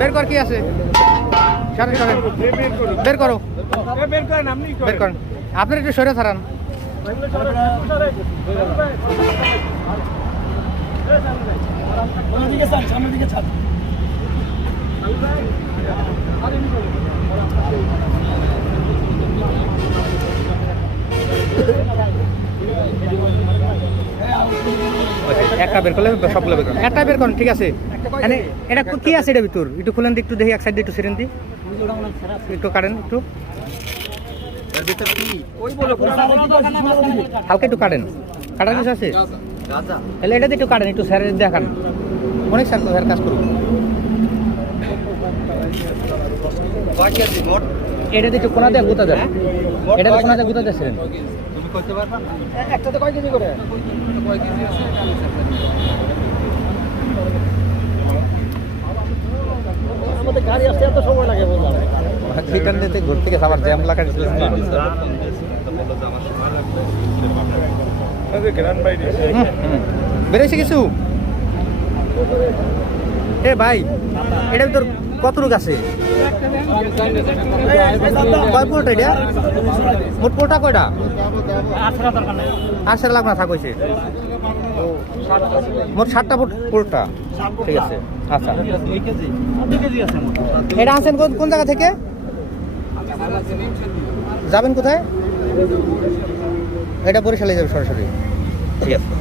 বের কর কি আছে, বের করো, বের করেন। আপনার একটু সরে থারান। একটা বের করলে সবগুলো বের করেন, একটা বের করেন, ঠিক আছে। এটা কি আছে এটা ভিতর, একটু খুলেন দি, একটু দেখি, এক সাইড দিয়ে একটু ছেড়েন দি, একটু কাটেন, একটু হালকা একটু কাটেন, কাটার কিছু আছে তাহলে এটা দিয়ে একটু কাটেন, একটু স্যারের দেখান, অনেক স্যার তো স্যার কাজ করুন। এটা দিয়ে একটু কোনা দেয় গুঁতা দেন, এটা দিয়ে কোনা দেয় গুঁতা দিয়েছিলেন। একটাতে কয় কেজি করে? আমাদের গাড়ি আসতে এত সময় লাগে বললাম, রিটার্ন দিতে ঘুর থেকে আবার জ্যাম লাগাই ছিল। বেড়েছে কিছু এ ভাই, এটা তোর কত লোক আছে? কয় পোটা এটা? মোট পোটা কয়টা? 8 লাখ না থাকছে, মোট 7টা পোটা। ঠিক আছে, আচ্ছা। এটা আছেন কোন জায়গা থেকে যাবেন, কোথায়? এটা বরিশালে যাবে সরাসরি, ঠিক আছে।